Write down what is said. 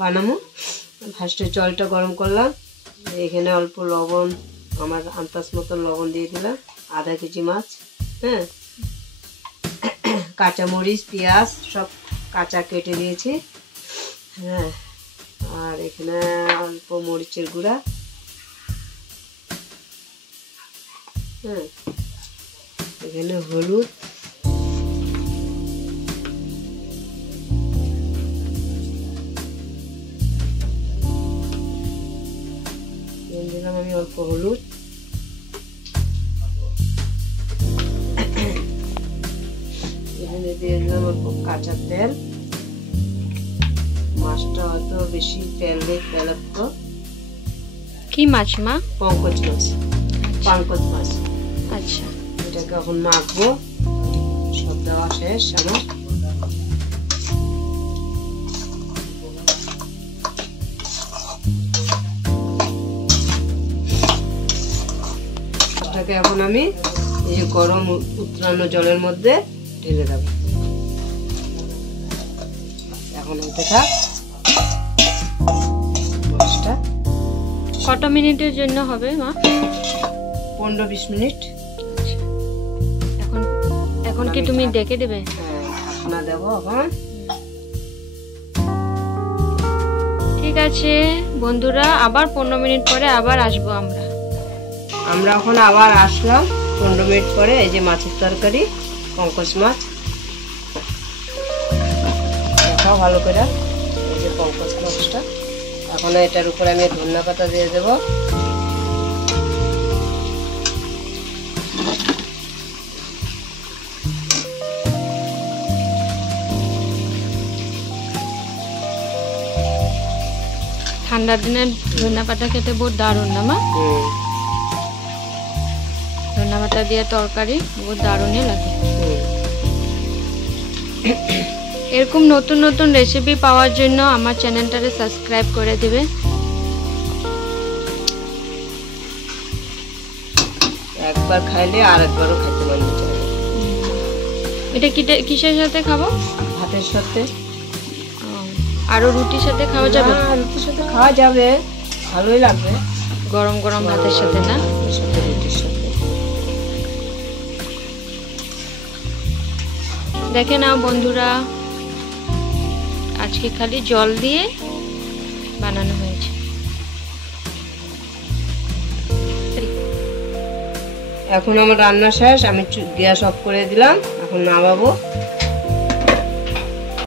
বানাবো। ফার্স্টে জলটা গরম করলাম, এখানে অল্প লবণ, আমার আন্দাজ মতো লবণ দিয়ে দিলাম, আধা কেজি মাছ। হ্যাঁ, কাঁচামরিচ পেঁয়াজ সব কাঁচা কেটে দিয়েছি। হ্যাঁ, আর এখানে অল্প মরিচের গুঁড়া। হ্যাঁ, এখানে হলুদ, দিলাম আমি অল্প হলুদ, এখানে দিয়ে দিলাম অল্প কাঁচা তেল। মাছটা হয়তো বেশি তেল লাগতো। কি মাছ মা? পঙ্কজ মাছ। পঙ্কজ মাছ। আচ্ছা, এটাকে এখন মাখবো। সব দেওয়া শেষ আমার। মাছটাকে এখন আমি এই যে গরম উতরানো জলের মধ্যে ঢেলে দেব। এখন হতে থাক। মাছটা কত মিনিটের জন্য হবে মা? 15-20 মিনিট। এখন কি তুমি ডেকে দেবে? হ্যাঁ, ঢাকনা দেব এখন। ঠিক আছে বন্ধুরা, আবার 15 মিনিট পরে আবার আসবো আমরা। এখন আবার আসলাম 15 মিনিট পরে। এই যে মাছের তরকারি, পঙ্কজ মাছ। দেখাও ভালো করে। এই যে পঙ্কজ মাছটা। এখন এটার উপরে আমি ধনিয়া পাতা দিয়ে দেব। ঠান্ডার দিনে ধনিয়া পাতা খেতে বহুত দারুণ না মা? ধনিয়া পাতা দিয়ে তরকারি বহুত দারুণই লাগে। এরকম নতুন নতুন রেসিপি পাওয়ার জন্য আমার চ্যানেলটাকে সাবস্ক্রাইব করে দিবে। একবার খাইলে আর একবারও খেতে মন চায়। এটা কিসের সাথে খাবো? ভাতের সাথে। আরো রুটির সাথে খাওয়া যাবে? রুটির সাথে খাওয়া যাবে, ভালোই লাগবে। গরম গরম ভাতের সাথে না? রুটির সাথে। দেখে নাও বন্ধুরা, আজকে খালি জল দিয়ে বানানো হয়েছে। এখন আমার রান্না শেষ, আমি গ্যাস অফ করে দিলাম। এখন নামাবো।